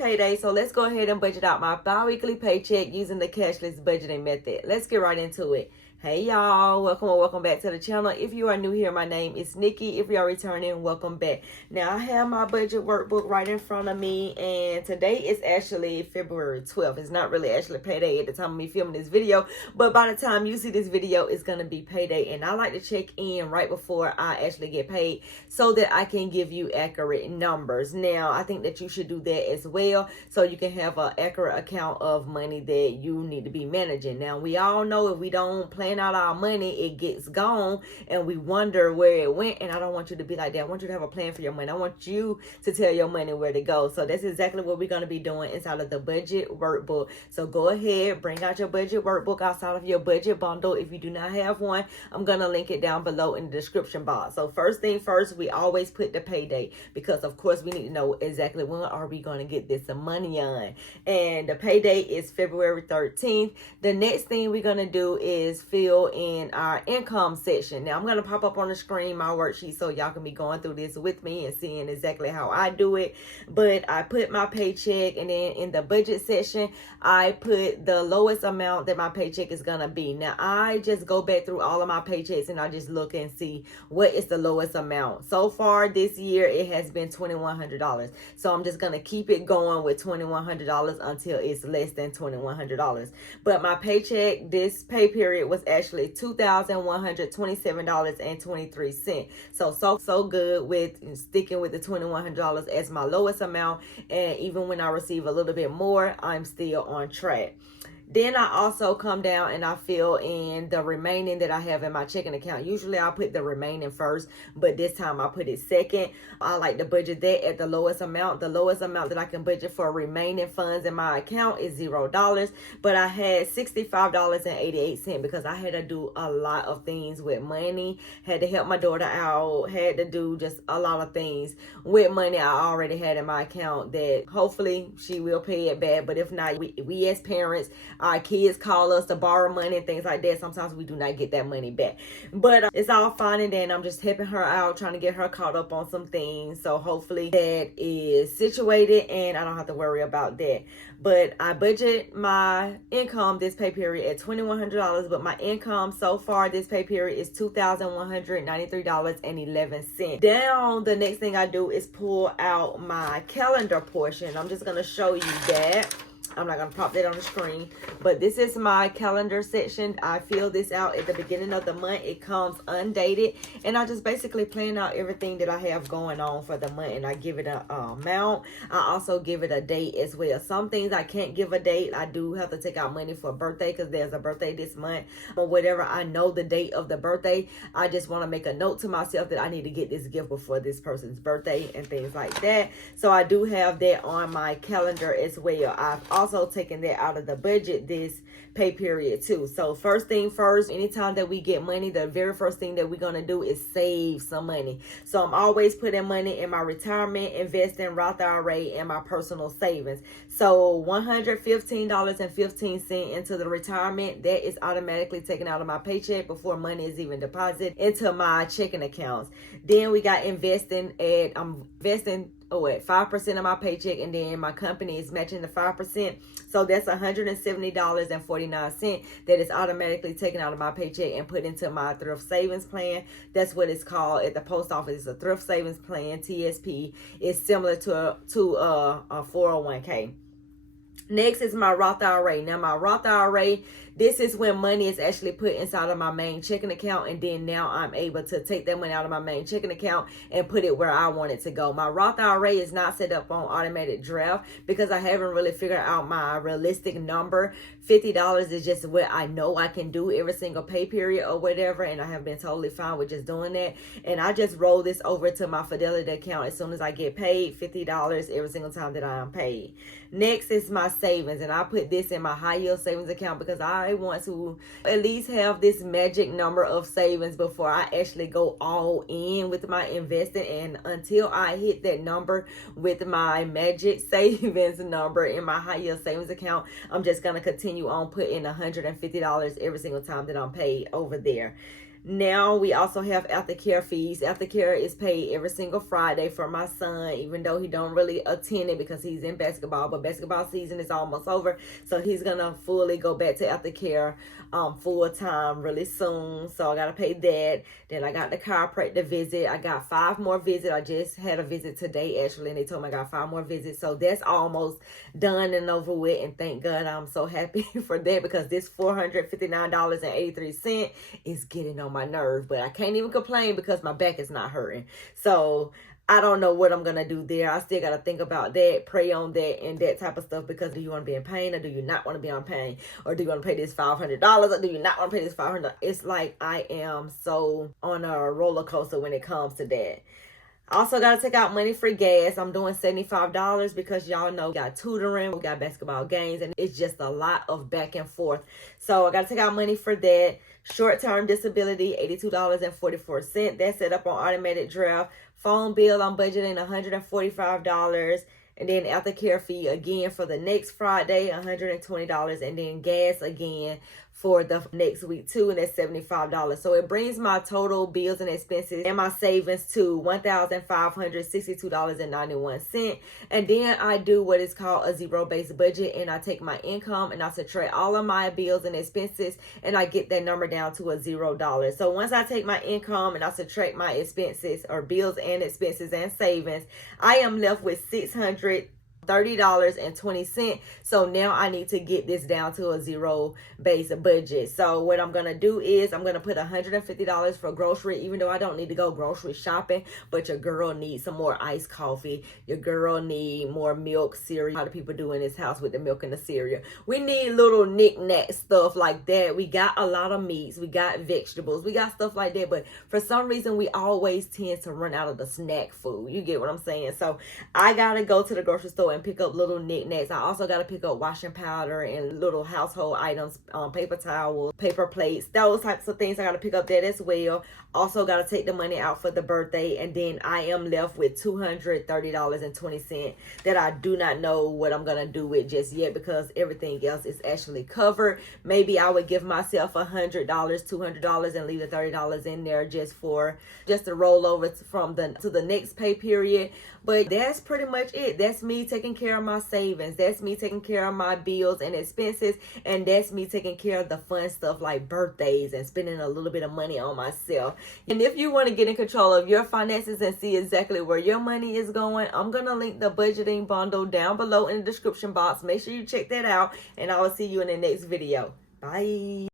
payday, so let's go ahead and budget out my bi-weekly paycheck using the cashless budgeting method. Let's get right into it. Hey y'all, welcome back to the channel. If you are new here, my name is Nikki. If you are returning, welcome back. Now I have my budget workbook right in front of me, and today is actually February 12th. It's not really actually payday at the time of me filming this video, but by the time you see this video, it's gonna be payday. And I like to check in right before I actually get paid so that I can give you accurate numbers. Now I think that you should do that as well, so you can have an accurate account of money that you need to be managing. Now we all know if we don't plan out our money, it gets gone and we wonder where it went. And I don't want you to be like that. I want you to have a plan for your money. I want you to tell your money where to go. So that's exactly what we're going to be doing inside of the budget workbook. So go ahead, bring out your budget workbook outside of your budget bundle. If you do not have one, I'm going to link it down below in the description box. So first thing first, we always put the pay date, because of course we need to know exactly when are we going to get this money on. And the pay date is February 13th. The next thing we're going to do is fill in our income section. Now I'm going to pop up on the screen my worksheet so y'all can be going through this with me and seeing exactly how I do it. But I put my paycheck, and then in the budget section I put the lowest amount that my paycheck is going to be. Now I just go back through all of my paychecks and I just look and see what is the lowest amount. So far this year it has been $2,100. So I'm just going to keep it going with $2,100 until it's less than $2,100. But my paycheck this pay period was actually $2,127.23. So good with sticking with the $2,100 as my lowest amount. And even when I receive a little bit more, I'm still on track. Then I also come down and I fill in the remaining that I have in my checking account. Usually I put the remaining first, but this time I put it second. I like to budget that at the lowest amount. The lowest amount that I can budget for remaining funds in my account is $0. But I had $65.88 because I had to do a lot of things with money. Had to help my daughter out. Had to do just a lot of things with money I already had in my account that hopefully she will pay it back. But if not, we as parents, our kids call us to borrow money and things like that. Sometimes we do not get that money back. But it's all fine and then I'm just helping her out, trying to get her caught up on some things. So hopefully that is situated and I don't have to worry about that. But I budget my income this pay period at $2,100. But my income so far this pay period is $2,193.11. Down, the next thing I do is pull out my calendar portion. I'm just going to show you that. I'm not going to pop that on the screen, but this is my calendar section. I fill this out at the beginning of the month. It comes undated, and I just basically plan out everything that I have going on for the month, and I give it an amount. I also give it a date as well. Some things I can't give a date. I do have to take out money for a birthday because there's a birthday this month, or whatever. I know the date of the birthday. I just want to make a note to myself that I need to get this gift before this person's birthday and things like that. So I do have that on my calendar as well. I've also taking that out of the budget this pay period too. So first thing first, anytime that we get money, the very first thing that we're going to do is save some money. So I'm always putting money in my retirement, investing, Roth IRA, and my personal savings. So $115.15 into the retirement, that is automatically taken out of my paycheck before money is even deposited into my checking accounts. Then we got investing, and I'm investing at 5% of my paycheck, and then my company is matching the 5%. So that's $170.49 that is automatically taken out of my paycheck and put into my thrift savings plan. That's what it's called at the post office. It's a thrift savings plan, TSP. It's similar to a 401k. Next is my Roth IRA. Now my Roth IRA, this is when money is actually put inside of my main checking account, and then now I'm able to take that money out of my main checking account and put it where I want it to go. My Roth IRA is not set up on automatic draft because I haven't really figured out my realistic number. $50 is just what I know I can do every single pay period or whatever, and I have been totally fine with just doing that. And I just roll this over to my Fidelity account as soon as I get paid, $50 every single time that I am paid. Next is my savings, and I put this in my high yield savings account because I want to at least have this magic number of savings before I actually go all in with my investing. And until I hit that number with my magic savings number in my high yield savings account, I'm just going to continue on putting $150 every single time that I'm paid over there. Now we also have aftercare fees. Aftercare is paid every single Friday for my son, even though he don't really attend it because he's in basketball. But basketball season is almost over, so he's gonna fully go back to aftercare full time really soon. So I gotta pay that. Then I got the chiropractor visit. I got 5 more visits. I just had a visit today actually, and they told me I got 5 more visits. So that's almost done and over with. And thank God I'm so happy for that, because this $459.83 is getting on my nerve. But I can't even complain because my back is not hurting. So I don't know what I'm going to do there. I still got to think about that, pray on that, and that type of stuff. Because do you want to be in pain, or do you not want to be in pain? Or do you want to pay this $500, or do you not want to pay this $500? It's like I am so on a roller coaster when it comes to that. Also got to take out money for gas. I'm doing $75 because y'all know we got tutoring, we got basketball games, and it's just a lot of back and forth. So I got to take out money for that. Short-term disability, $82.44. That's set up on automated draft. Phone bill, I'm budgeting $145. And then aftercare fee again for the next Friday, $120. And then gas again for the next week too, and that's $75. So it brings my total bills and expenses and my savings to $1,562.91. And then I do what is called a zero-based budget, and I take my income and I subtract all of my bills and expenses, and I get that number down to a $0. So once I take my income and I subtract my expenses, or bills and expenses and savings, I am left with $630.20. So now I need to get this down to a zero-based budget. So what I'm going to do is I'm going to put $150 for grocery, even though I don't need to go grocery shopping, but your girl needs some more iced coffee. Your girl need more milk, cereal. How do people do in this house with the milk and the cereal? We need little knick-knack stuff like that. We got a lot of meats. We got vegetables. We got stuff like that. But for some reason, we always tend to run out of the snack food. You get what I'm saying? So I got to go to the grocery store and pick up little knickknacks. I also got to pick up washing powder and little household items, paper towels, paper plates, those types of things. I got to pick up that as well. Also got to take the money out for the birthday, and then I am left with $230.20 that I do not know what I'm going to do with just yet, because everything else is actually covered. Maybe I would give myself $100, $200, and leave the $30 in there just to roll over from the next pay period. But that's pretty much it. That's me taking care of my savings. That's me taking care of my bills and expenses. And that's me taking care of the fun stuff like birthdays and spending a little bit of money on myself. And if you want to get in control of your finances and see exactly where your money is going, I'm going to link the budgeting bundle down below in the description box. Make sure you check that out. And I will see you in the next video. Bye.